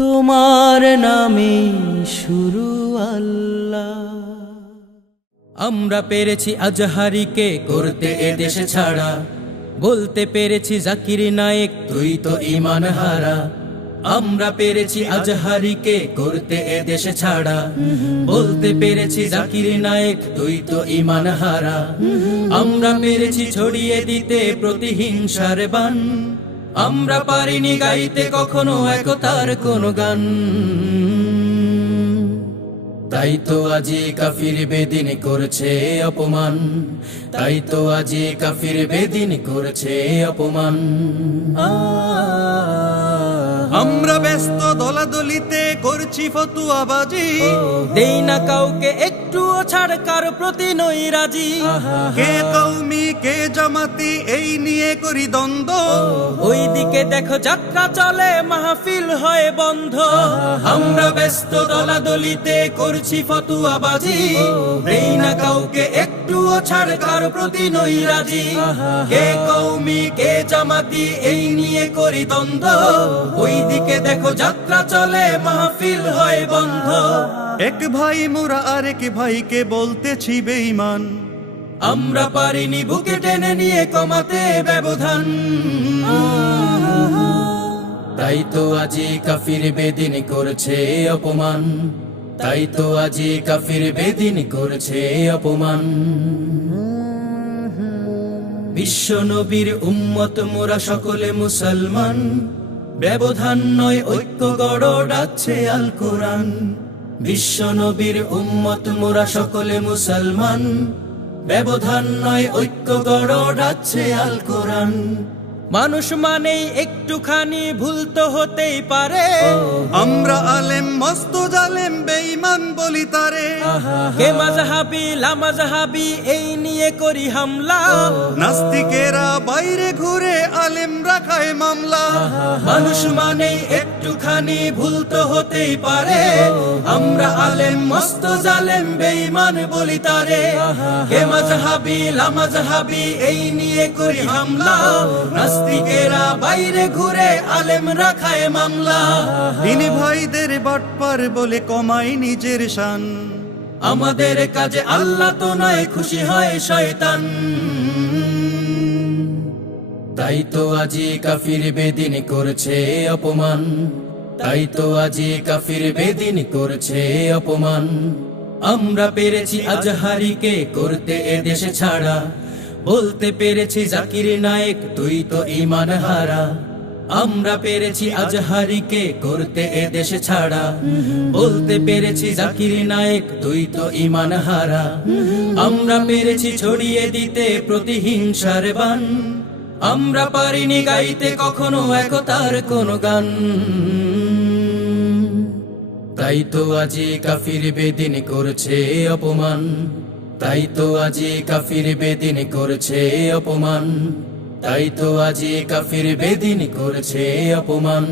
তোমার নামে শুরু আল্লাহ। আমরা পেরেছি আজহারিকে করতে এদেশে ছাড়া, বলতে পেরেছি জাকির নায়েক তুই তো ঈমান হারা। আমরা পেরেছি আজহারিকে করতে এদেশে ছাড়া, বলতে পেরেছি জাকির নায়েক তুই তো ঈমান হারা। আমরা পেরেছি ছড়িয়ে দিতে প্রতিহিংসার বান, আমরা পারিনি গাইতে কখনো একতার কোন গান। তাই তো আজি কাফির বেদিন করছে অপমান, তাই তো আজি কাফির বেদিন করছে অপমান। আমরা ব্যস্ত দলাদলিতে করছি ফতুয়াবাজি, দেই না কাউকে একটুও ছাড়, কার প্রতি নই রাজি। কে কওমি কে জামাতি এই নিয়ে করি দ্বন্দ্ব, ওই দিকে দেখো যাত্রা চলে মাহফিল হয় বন্ধ। আমরা ব্যস্ত দলাদলিতে করছি ফতুয়াবাজি, দেই না কাউকে একটুও ছাড়, কার প্রতি নই রাজি। কে কওমি কে জামাতি এই নিয়ে করি দ্বন্দ্ব, ওই দিকে দেখো যাত্রা চলে মাহফিল হয় বন্ধ। এক ভাই মোরা আরেক ভাইকে বলতেছি বেঈমান, আমরা পারিনি বুকে টেনে নিয়ে কমাতে ব্যবধান। তাই তো আজি কাফির বেদিন করছে অপমান, তাই তো আজি কাফির বেদিন করছে অপমান। বিশ্ব নবীর উম্মত মোরা সকলে মুসলমান, ব্যবধান নয় ঐক্য গড় ডাকছে আল কোরআন। বিশ্ব নবীর উম্মত মোরা সকলে মুসলমান, ব্যবধান নয় ঐক্য গড় ডাকছে আল কোরআন। মানুষ মানেই একটুখানি ভুল তো হতেই পারে, আমরা আলেম মস্ত জালেম বেঈমান বলি তারে। কে মাযহাবি লামাযহাবি এই নিয়ে করি হামলা, নাস্তিকেরা বাইরে ঘুরে আলেম রাখায় মামলা। মানুষ মানেই একটুখানি ভুল তো হতেই পারে, আমরা আলেম মস্ত জালেম বেঈমান বলি তারে। কে মাযহাবি লামাযহাবি এই নিয়ে করি হামলা, নাস্তিকেরা বাইরে ঘুরে আলেম রাখায় মামলা। দিনী ভাইদের বাটপার বলে কমাই নিজের শান, আমাদের কাজে আল্লাহ তো নয় খুশি হয় শয়তান। তাই তো আজি কাফির বেদিন করছে অপমান, তাই তো আজি কাফির বেদিন করছে অপমান। আমরা পেরেছি আজহারিকে করতে এদেশে ছাড়া, বলতে পেরেছি জাকির নায়েক তুই তো ঈমান হারা। আমরা পেরেছি আজহারিকে করতে এদেশে ছাড়া, বলতে পেরেছি জাকির নায়েক তুই তো ঈমান হারা। আমরা পেরেছি ছড়িয়ে দিতে প্রতিহিংসার বান, আমরা পারিনি গাইতে কখনো একতার কোন গান। তাই তো আজি কাফির বেদিন করছে অপমান, তাই তো আজি কাফির বেদিন করছে অপমান, তাই তো আজি কাফির বেদিন করছে অপমান।